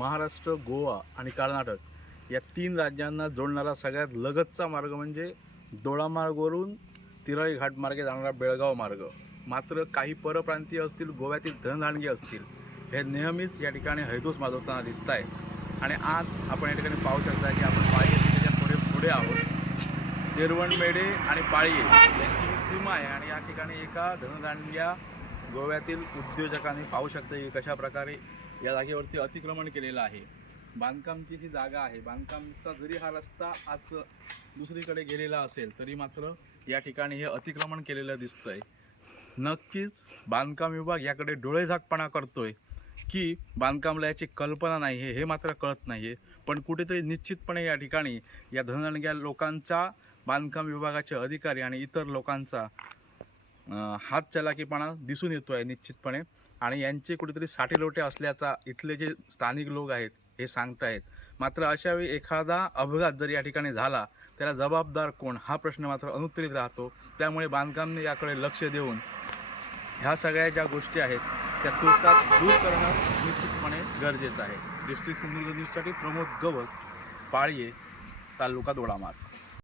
महाराष्ट्र गोवा आणि कर्नाटक या तीन राज्यांना जोडणारा सगळ्यात लगतचा मार्ग म्हणजे दोडामार्गवरून तिराळी घाट मार्गे जाणारा बेळगाव मार्ग. मात्र काही परप्रांतीय असतील गोव्यातील धनदांडगे असतील हे नेहमीच या ठिकाणी हैदोस माजवताना दिसत आहे आणि आज आपण या ठिकाणी पाहू शकता की आपण पाळी त्याच्या पुढे पुढे आहोत. तेरवणमेढे आणि पाळी यांची ही सीमा आहे आणि या ठिकाणी एका धनदांडग्या गोव्यातील उद्योजकांनी पाहू शकता की कशा प्रकारे या जागेवरती अतिक्रमण केलेलं आहे. बांधकामची ही जागा आहे. बांधकामचा जरी हा रस्ता आज दुसरीकडे गेलेला असेल तरी मात्र या ठिकाणी हे अतिक्रमण केलेलं दिसतंय. नक्कीच बांधकाम विभाग याकडे डोळेझाकपणा करतोय की बांधकामला याची कल्पना नाही आहे हे मात्र कळत नाही आहे पण कुठेतरी निश्चितपणे या ठिकाणी या धनदांडग्या लोकांचा बांधकाम विभागाचे अधिकारी आणि इतर लोकांचा हात चलाकीपणा दिसून येतो आहे निश्चितपणे. आणि यांचे कुठेतरी साठेलोटे असल्याचा इथले जे स्थानिक लोक आहेत हे सांगतायत. मात्र अशावेळी एखादा अपघात जर या ठिकाणी झाला त्याला जबाबदार कोण? हा प्रश्न मात्र अनुत्तरित राहतो. त्यामुळे बांधकामने याकडे लक्ष देऊन ह्या सगळ्या ज्या गोष्टी आहेत त्या तुर्तास दूर करणं निश्चितपणे गरजेचं आहे. डिस्ट्रिक्ट सिंधुदुर्ग न्यूजसाठी प्रमोद गवस पाळये तालुका दोडामार्ग